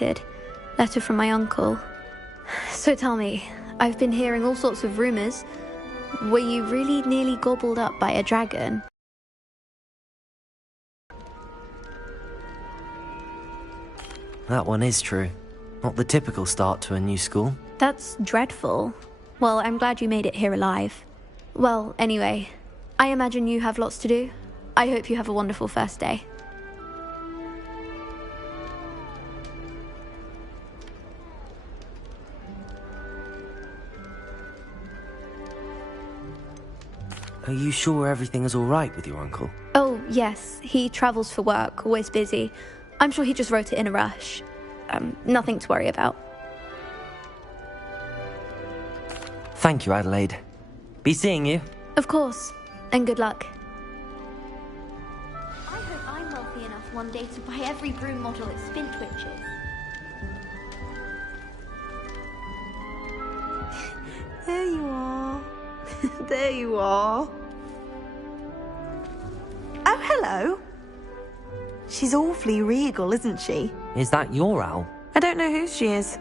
unexpected. Letter from my uncle. So tell me, I've been hearing all sorts of rumours. Were you really nearly gobbled up by a dragon? That one is true. Not the typical start to a new school. That's dreadful. Well, I'm glad you made it here alive. Well, anyway, I imagine you have lots to do. I hope you have a wonderful first day. Are you sure everything is all right with your uncle? Oh, yes. He travels for work, always busy. I'm sure he just wrote it in a rush. Nothing to worry about. Thank you, Adelaide. Be seeing you. Of course. And good luck. I hope I'm wealthy enough one day to buy every broom model at Spintwitches. There you are. There you are. Oh, hello. She's awfully regal, isn't she? Is that your owl? I don't know who she is.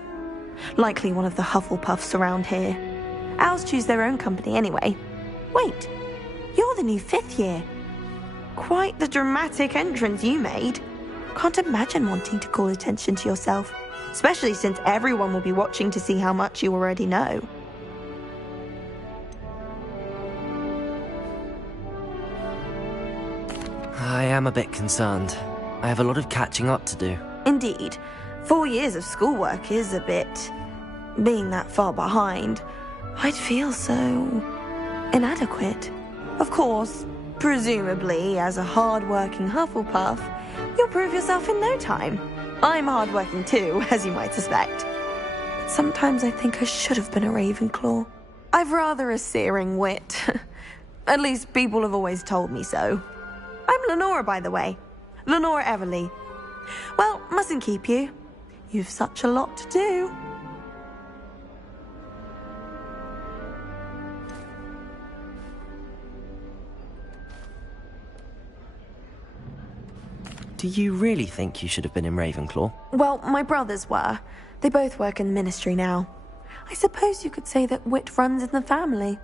Likely one of the Hufflepuffs around here. Owls choose their own company anyway. Wait, you're the new 5th year. Quite the dramatic entrance you made. Can't imagine wanting to call attention to yourself, especially since everyone will be watching to see how much you already know. I am a bit concerned. I have a lot of catching up to do. Indeed. 4 years of schoolwork is a bit... Being that far behind, I'd feel so... inadequate. Of course, presumably, as a hard-working Hufflepuff, you'll prove yourself in no time. I'm hard-working too, as you might suspect. But sometimes I think I should have been a Ravenclaw. I've rather a searing wit. At least people have always told me so. I'm Lenora, by the way. Lenora Everly. Well, mustn't keep you. You've such a lot to do. Do you really think you should have been in Ravenclaw? Well, my brothers were. They both work in the ministry now. I suppose you could say that wit runs in the family.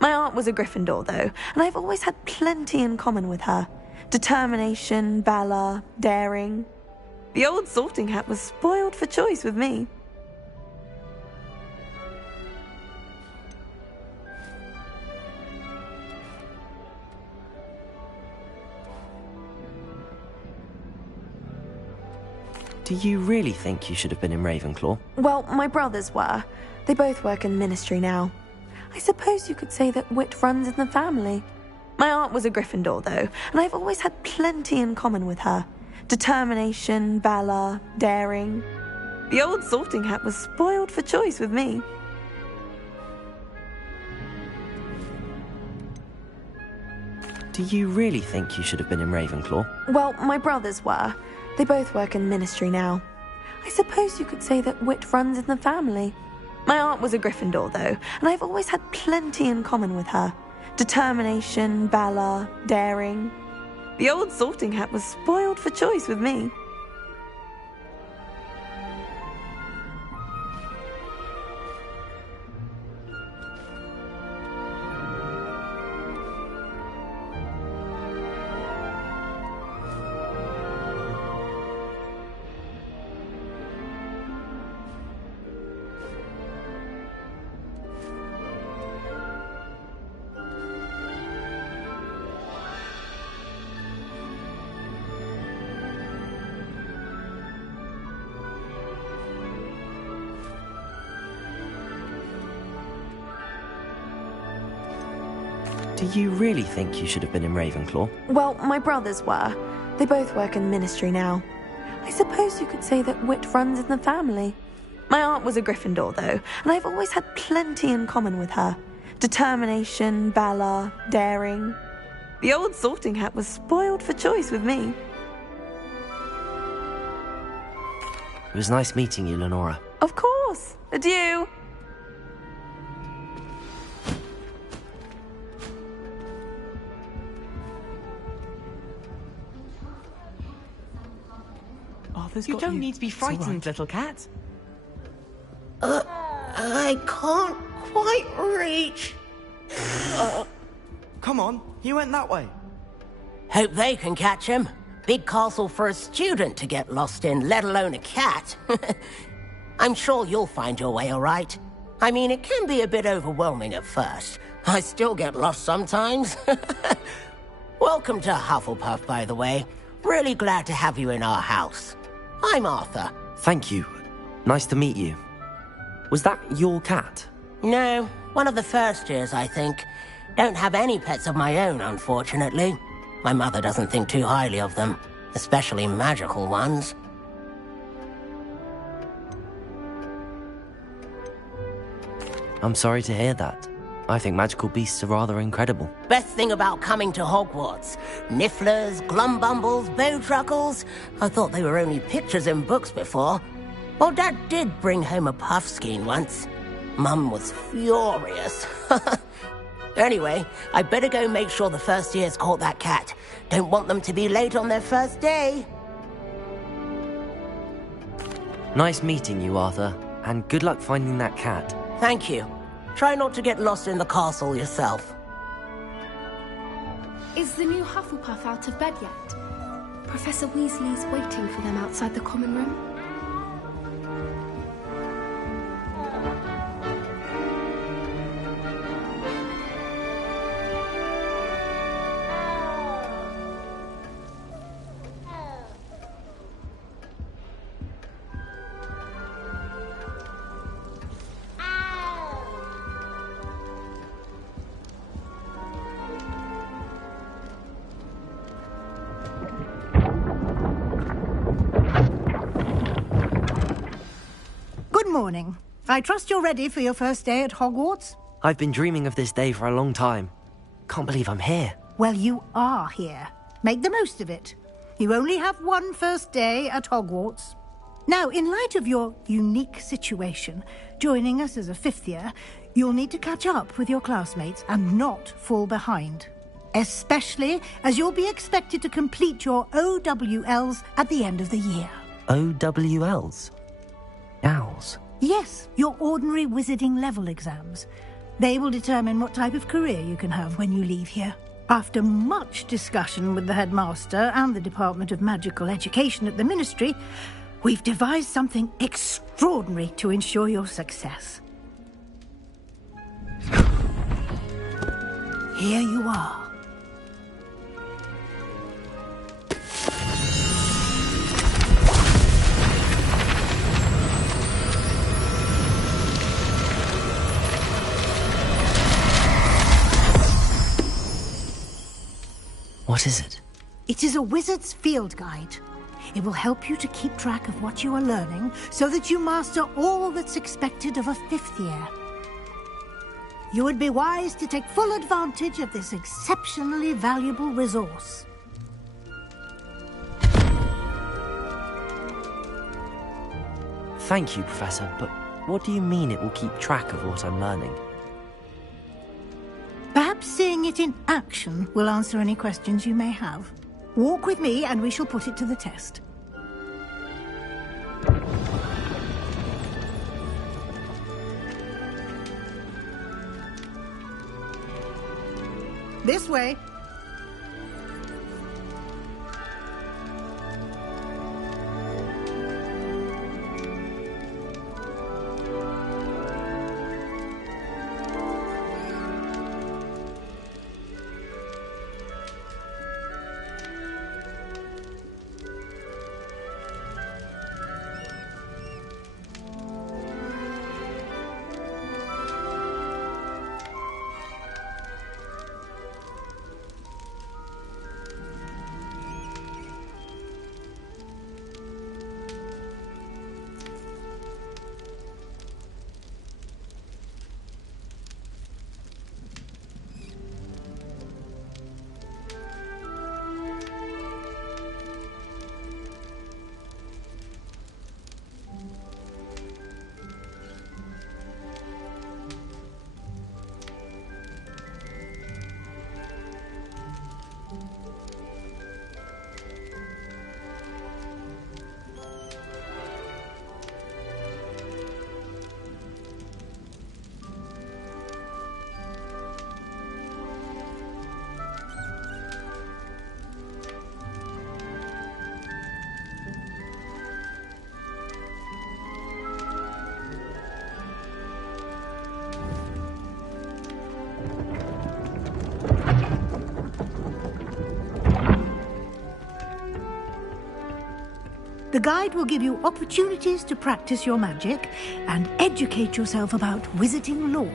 My aunt was a Gryffindor, though, and I've always had plenty in common with her. Determination, valor, daring. The old sorting hat was spoiled for choice with me. Do you really think you should have been in Ravenclaw? Well, my brothers were. They both work in the ministry now. I suppose you could say that wit runs in the family. My aunt was a Gryffindor, though, and I've always had plenty in common with her. Determination, valor, daring. The old sorting hat was spoiled for choice with me. Do you really think you should have been in Ravenclaw? Well, my brothers were. They both work in the ministry now. I suppose you could say that wit runs in the family. My aunt was a Gryffindor, though, and I've always had plenty in common with her. Determination, valor, daring. The old sorting hat was spoiled for choice with me. Do you really think you should have been in Ravenclaw? Well, my brothers were. They both work in the ministry now. I suppose you could say that wit runs in the family. My aunt was a Gryffindor, though, and I've always had plenty in common with her. Determination, valor, daring. The old sorting hat was spoiled for choice with me. It was nice meeting you, Lenora. Of course. Adieu. Are Arthur's You got don't need to be It's all right. frightened, little cat. I can't quite reach. Come on, he went that way. Hope they can catch him. Big castle for a student to get lost in, let alone a cat. I'm sure you'll find your way all right. I mean, it can be a bit overwhelming at first. I still get lost sometimes. Welcome to Hufflepuff, by the way. Really glad to have you in our house. I'm Arthur. Thank you. Nice to meet you. Was that your cat? No, one of the first years, I think. Don't have any pets of my own, unfortunately. My mother doesn't think too highly of them, especially magical ones. I'm sorry to hear that. I think magical beasts are rather incredible. Best thing about coming to Hogwarts. Nifflers, glumbumbles, bowtruckles. I thought they were only pictures in books before. Well, Dad did bring home a puffskein once. Mum was furious. Anyway, I better go make sure the first years caught that cat. Don't want them to be late on their first day. Nice meeting you, Arthur. And good luck finding that cat. Thank you. Try not to get lost in the castle yourself. Is the new Hufflepuff out of bed yet? Professor Weasley's waiting for them outside the common room. Good morning. I trust you're ready for your first day at Hogwarts? I've been dreaming of this day for a long time. Can't believe I'm here. Well, you are here. Make the most of it. You only have one first day at Hogwarts. Now, in light of your unique situation, joining us as a fifth year, you'll need to catch up with your classmates and not fall behind. Especially as you'll be expected to complete your OWLs at the end of the year. OWLs? Owls? Yes, your ordinary wizarding level exams. They will determine what type of career you can have when you leave here. After much discussion with the headmaster and the Department of Magical Education at the Ministry, we've devised something extraordinary to ensure your success. Here you are. What is it? It is a wizard's field guide. It will help you to keep track of what you are learning so that you master all that's expected of a fifth year. You would be wise to take full advantage of this exceptionally valuable resource. Thank you, Professor, but what do you mean it will keep track of what I'm learning? Perhaps seeing it in action will answer any questions you may have. Walk with me and we shall put it to the test. This way. The guide will give you opportunities to practice your magic and educate yourself about wizarding lore.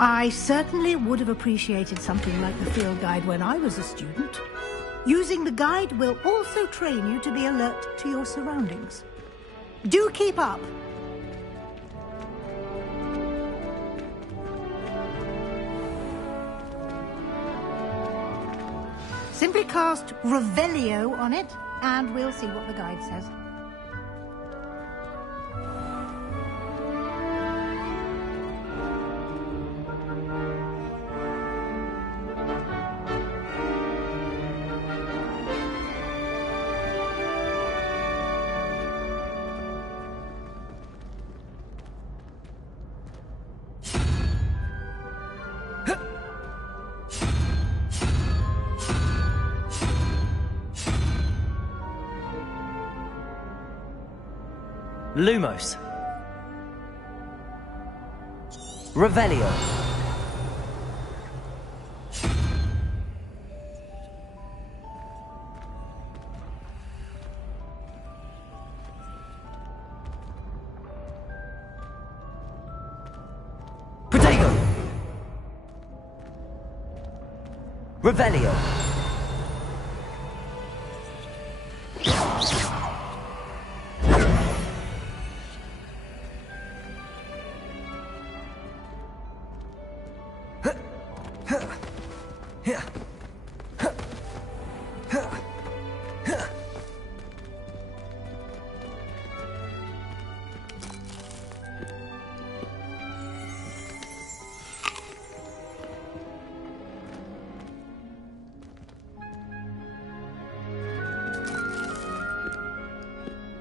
I certainly would have appreciated something like the field guide when I was a student. Using the guide will also train you to be alert to your surroundings. Do keep up! Simply cast Revelio on it, and we'll see what the guide says. Lumos. Revelio. Protego. Revelio.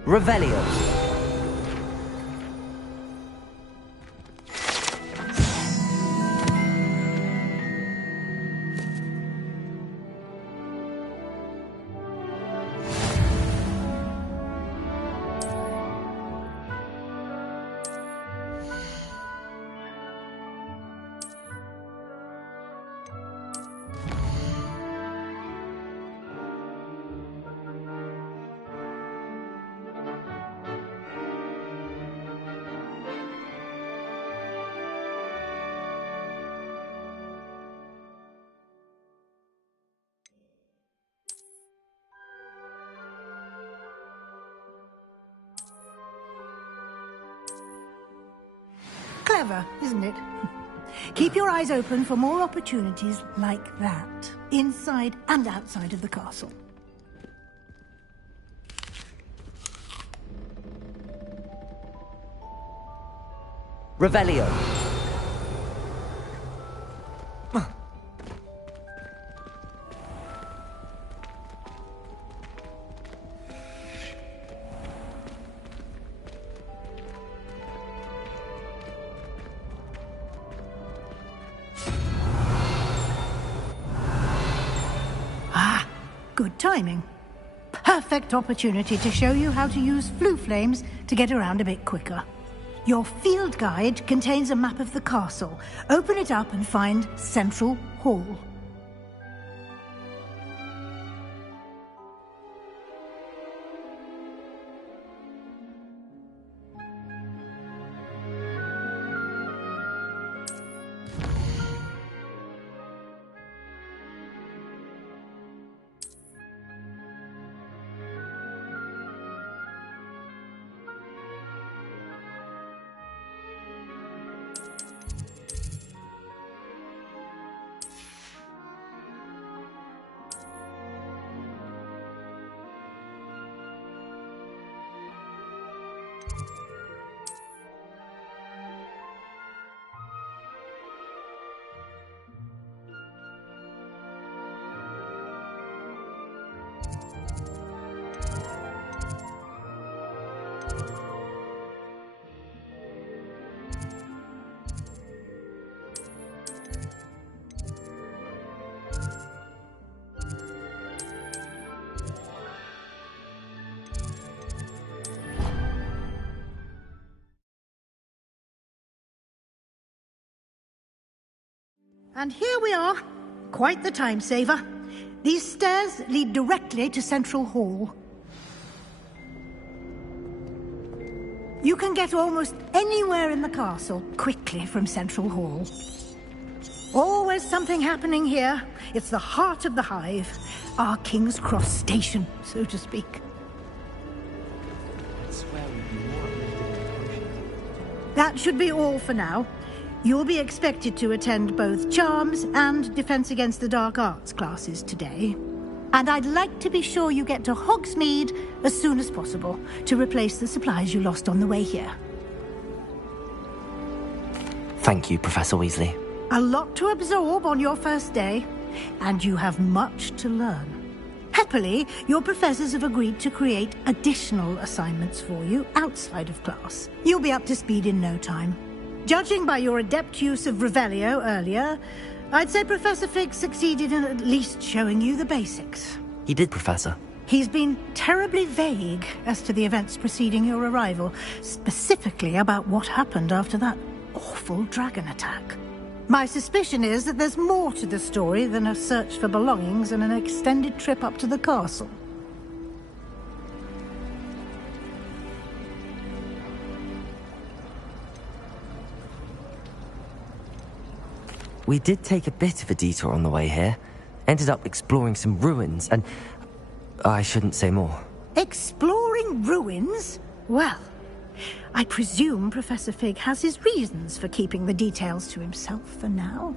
Revelio. Clever, isn't it? Keep your eyes open for more opportunities like that, inside and outside of the castle. Revelio. Good timing. Perfect opportunity to show you how to use flue flames to get around a bit quicker. Your field guide contains a map of the castle. Open it up and find Central Hall. And here we are. Quite the time saver. These stairs lead directly to Central Hall. You can get almost anywhere in the castle quickly from Central Hall. Always something happening here. It's the heart of the hive. Our King's Cross station, so to speak. That should be all for now. You'll be expected to attend both Charms and Defense Against the Dark Arts classes today. And I'd like to be sure you get to Hogsmeade as soon as possible to replace the supplies you lost on the way here. Thank you, Professor Weasley. A lot to absorb on your first day, and you have much to learn. Happily, your professors have agreed to create additional assignments for you outside of class. You'll be up to speed in no time. Judging by your adept use of Revelio earlier, I'd say Professor Fig succeeded in at least showing you the basics. He did, Professor. He's been terribly vague as to the events preceding your arrival, specifically about what happened after that awful dragon attack. My suspicion is that there's more to the story than a search for belongings and an extended trip up to the castle. We did take a bit of a detour on the way here. Ended up exploring some ruins, and I shouldn't say more. Exploring ruins? Well, I presume Professor Fig has his reasons for keeping the details to himself for now.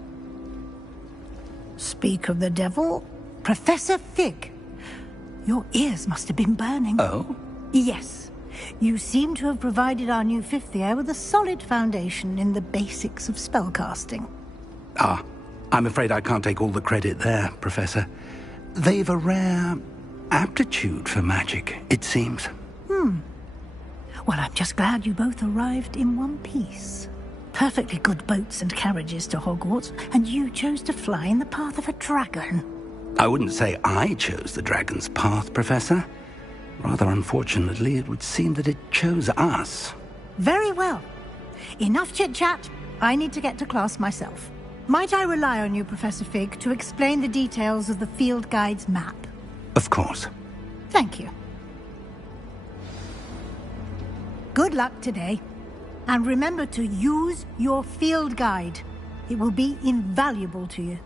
Speak of the devil, Professor Fig. Your ears must have been burning. Oh? Yes. You seem to have provided our new fifth year with a solid foundation in the basics of spellcasting. Ah, I'm afraid I can't take all the credit there, Professor. They've a rare aptitude for magic, it seems. Well, I'm just glad you both arrived in one piece. Perfectly good boats and carriages to Hogwarts, and you chose to fly in the path of a dragon. I wouldn't say I chose the dragon's path, Professor. Rather unfortunately, it would seem that it chose us. Very well. Enough chit-chat. I need to get to class myself. Might I rely on you, Professor Fig, to explain the details of the field guide's map? Of course. Thank you. Good luck today. And remember to use your field guide. It will be invaluable to you.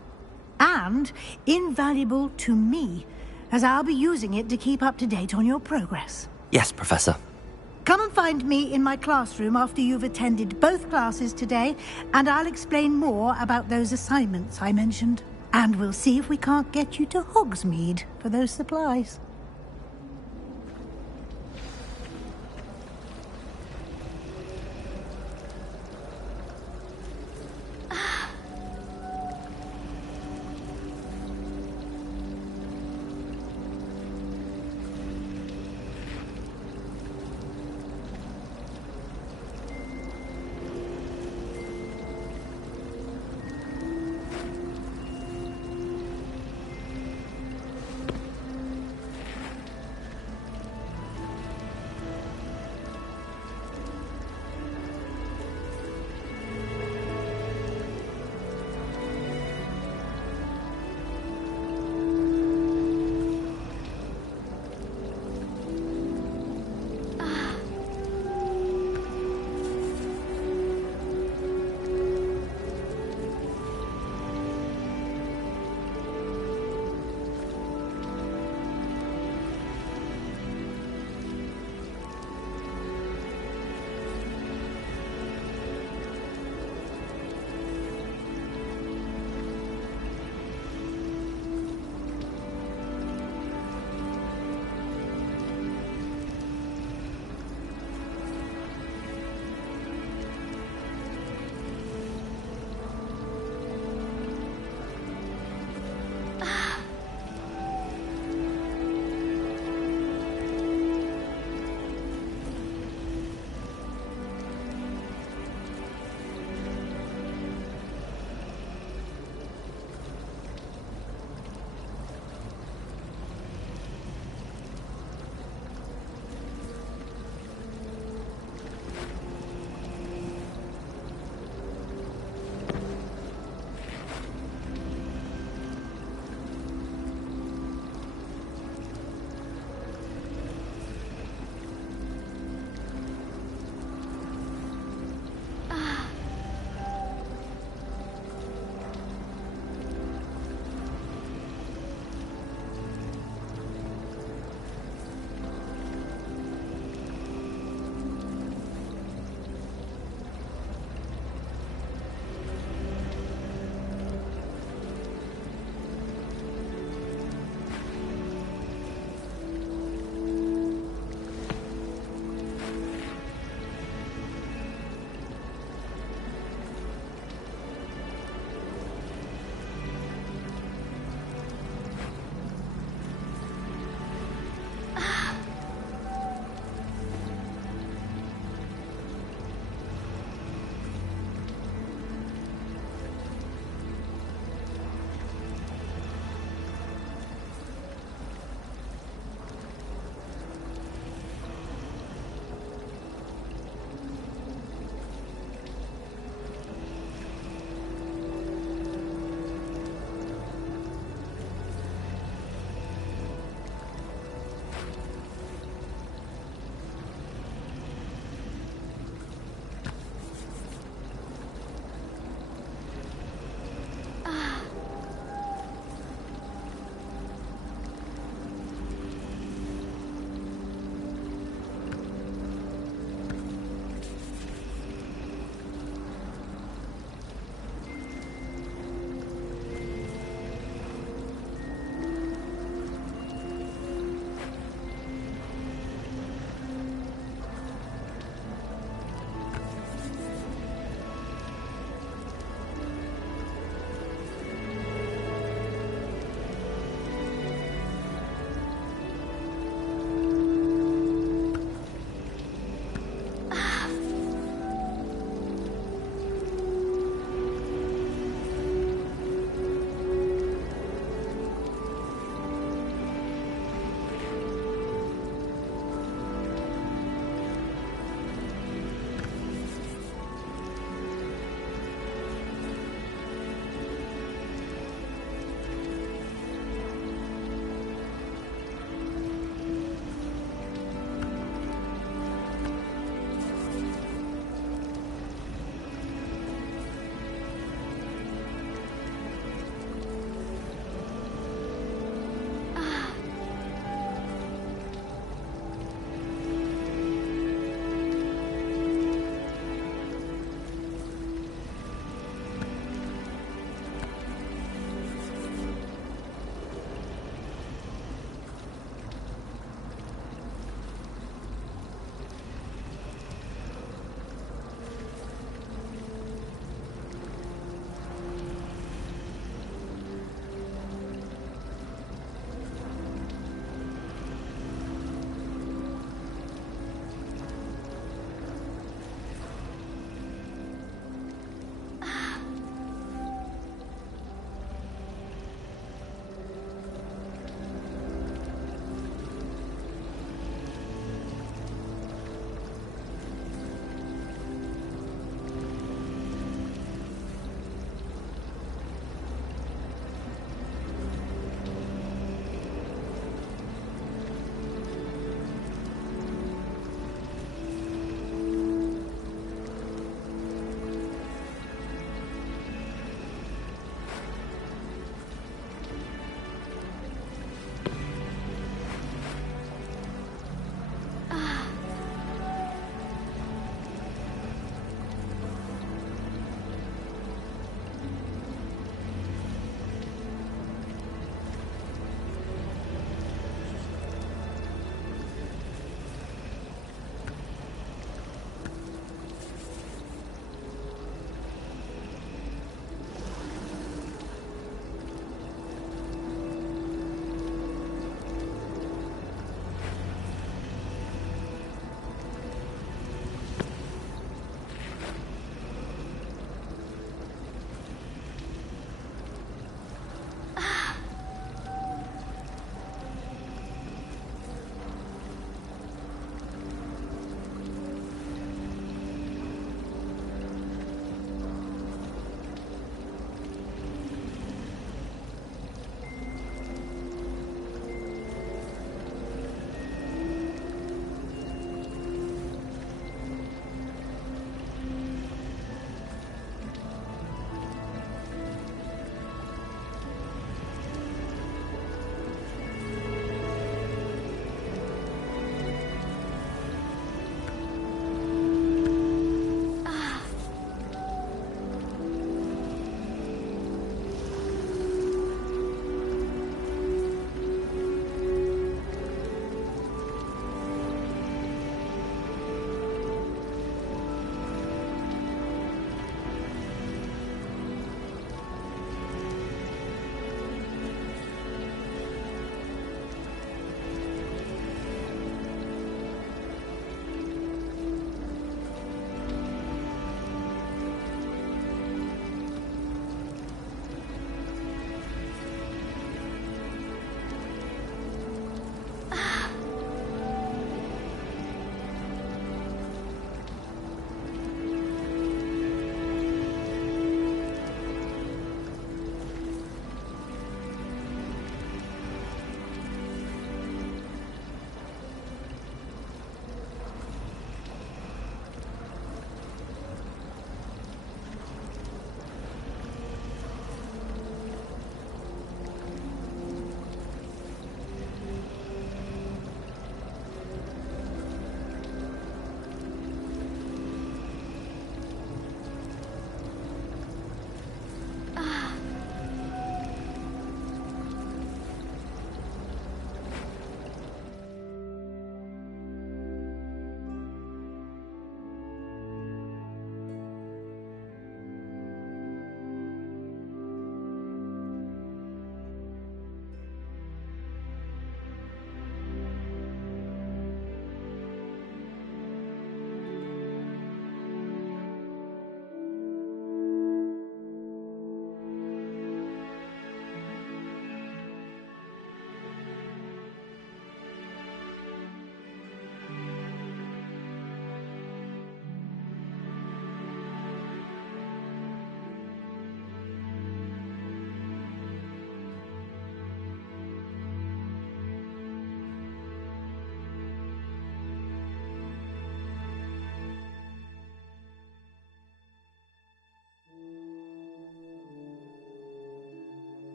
And invaluable to me, as I'll be using it to keep up to date on your progress. Yes, Professor. Come and find me in my classroom after you've attended both classes today, and I'll explain more about those assignments I mentioned. And we'll see if we can't get you to Hogsmeade for those supplies.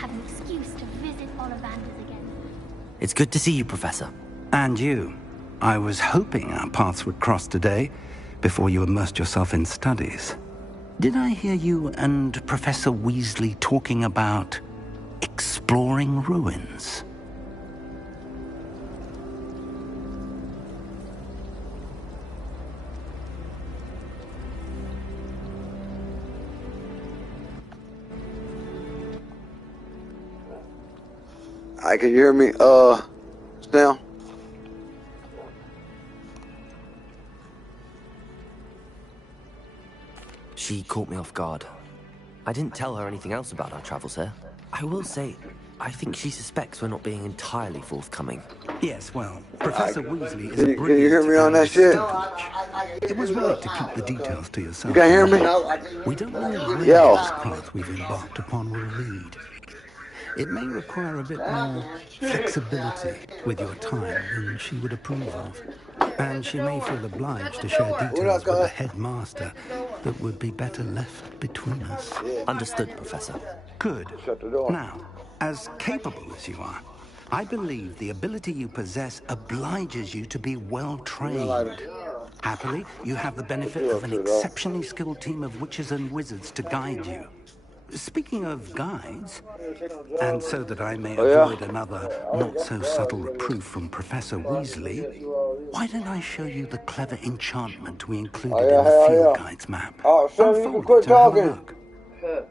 have an excuse to visit Ollivanders again. It's good to see you, Professor. And you. I was hoping our paths would cross today, before you immersed yourself in studies. Did I hear you and Professor Weasley talking about exploring ruins? Hi, can you hear me? Snell? She caught me off guard. I didn't tell her anything else about our travels here. I will say, I think she suspects we're not being entirely forthcoming. Yes, well, Professor Weasley is Can a you brilliant hear me on that shit? It was right to keep the details to yourself. You can't hear me? We don't know where Yo. this path we've embarked upon will lead. It may require a bit more flexibility with your time than she would approve of. And she may feel obliged to share details with the headmaster that would be better left between us. Understood, Professor. Good. Now, as capable as you are, I believe the ability you possess obliges you to be well trained. Happily, you have the benefit of an exceptionally skilled team of witches and wizards to guide you. Speaking of guides, and so that I may avoid another not-so-subtle reproof from Professor Weasley, why don't I show you the clever enchantment we included in the field guide's map? Oh, son, you can quit talking. Look.